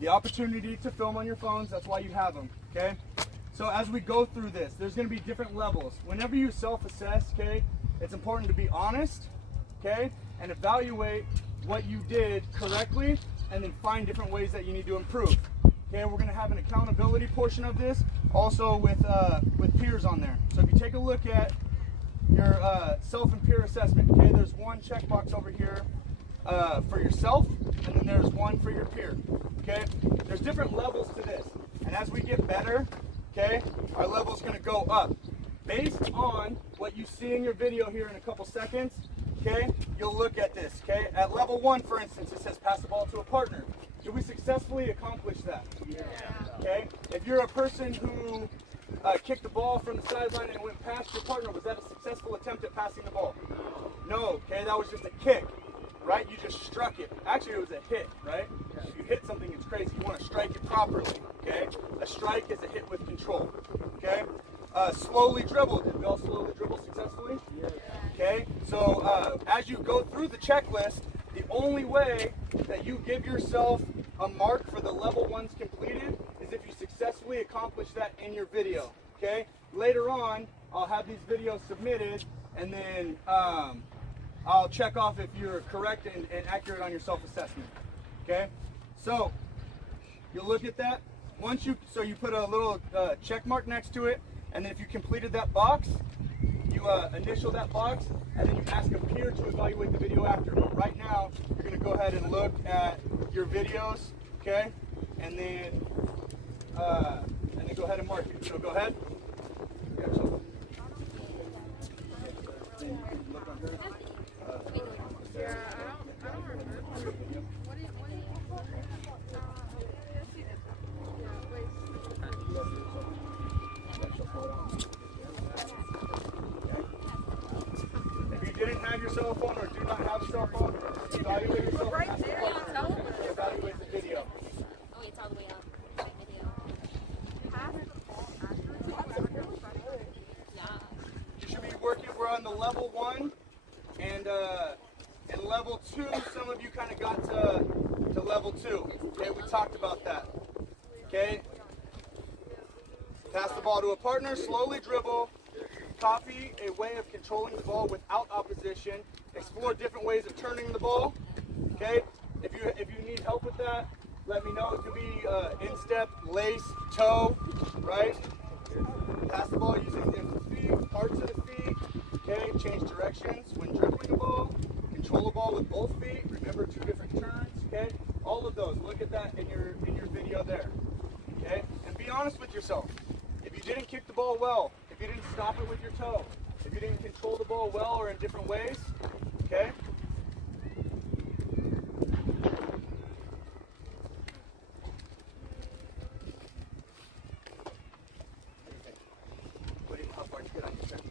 the opportunity to film on your phones. That's why you have them, okay? So as we go through this, there's going to be different levels. Whenever you self-assess, okay, it's important to be honest, okay, and evaluate what you did correctly, and then find different ways that you need to improve. Okay, we're going to have an accountability portion of this, also with peers on there. So if you take a look at your self and peer assessment, okay, there's one checkbox over here for yourself, and then there's one for your peer. Okay, there's different levels to this, and as we get better, okay, our level's going to go up based on what you see in your video here in a couple seconds. Okay, you'll look at this. Okay, at level 1, for instance, it says pass the ball to a partner. Did we successfully accomplish that? Yeah. Okay, if you're a person who kicked the ball from the sideline and went past your partner, was that a successful attempt at passing the ball? No. Okay, that was just a kick, right? You just struck it. Actually, it was a hit, right? If you hit something, it's crazy. You want to strike it properly. Okay, a strike is a hit with control. Okay, slowly dribble. Did we all slowly dribble successfully? Yeah. Okay, so as you go through the checklist, the only way that you give yourself a mark for the level 1's completed is if you successfully accomplish that in your video. Okay, later on, I'll have these videos submitted, and then I'll check off if you're correct and accurate on your self-assessment. Okay, so you'll look at that. Once you put a little check mark next to it, and then if you completed that box, you initial that box, and then you ask a peer to evaluate the video after. But right now, you're going to go ahead and look at your videos, okay? And then go ahead and mark it. So go ahead. Yeah, so. Look on her. Yeah, I don't remember. What do you If you didn't have your cell phone or do not have a cell phone, evaluate your cell phone. right there. Evaluate the video. Oh, it's all the way up. You should be working. We're on the level 1, and in level 2, some of you kind of got to level 2. Okay, we talked about that. Okay, pass the ball to a partner, slowly dribble, copy a way of controlling the ball without opposition, explore different ways of turning the ball. Okay, if you need help with that, let me know. It could be instep, lace, toe, right? Pass the ball using the feet, parts of the feet. Okay, change directions when dribbling the ball. Control the ball with both feet. Remember 2 different turns. Okay, all of those. Look at that in your video there. Okay, and be honest with yourself. If you didn't kick the ball well, if you didn't stop it with your toe, if you didn't control the ball well or in different ways, okay? How far did you get on your checklist?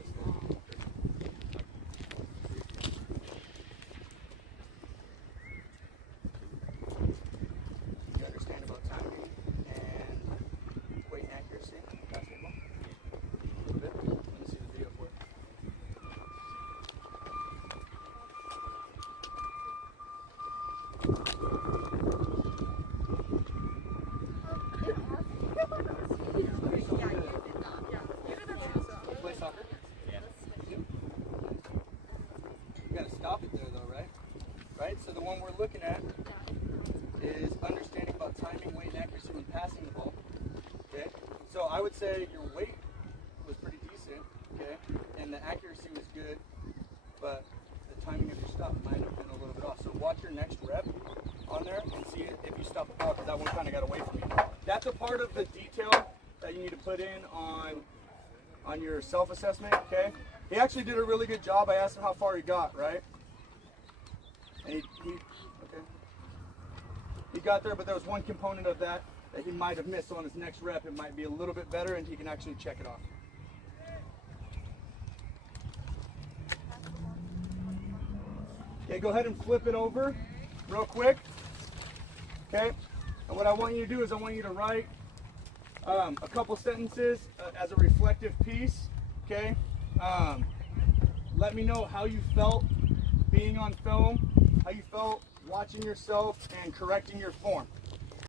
You understand about timing and weight and accuracy? Basketball? A little bit? Let me see the video for it. Play soccer? Yeah. You gotta stop it there though, right? Right? So the one we're looking at is understanding about timing, weight, and accuracy when passing the ball. Okay? So I would say your weight was pretty decent, okay? And the accuracy was good, but the timing of your stop might have been a little bit off. So watch your next rep on there and see if you stop the ball, because that one kind of got away from you. That's a part of the detail that you need to put in on your self-assessment, okay? He actually did a really good job. I asked him how far he got, right? And he got there, but there was one component of that he might have missed. So on his next rep, it might be a little bit better, and he can actually check it off. Okay, go ahead and flip it over real quick. Okay, and what I want you to do is I want you to write a couple sentences as a reflective piece. Okay, let me know how you felt being on film, how you felt watching yourself and correcting your form.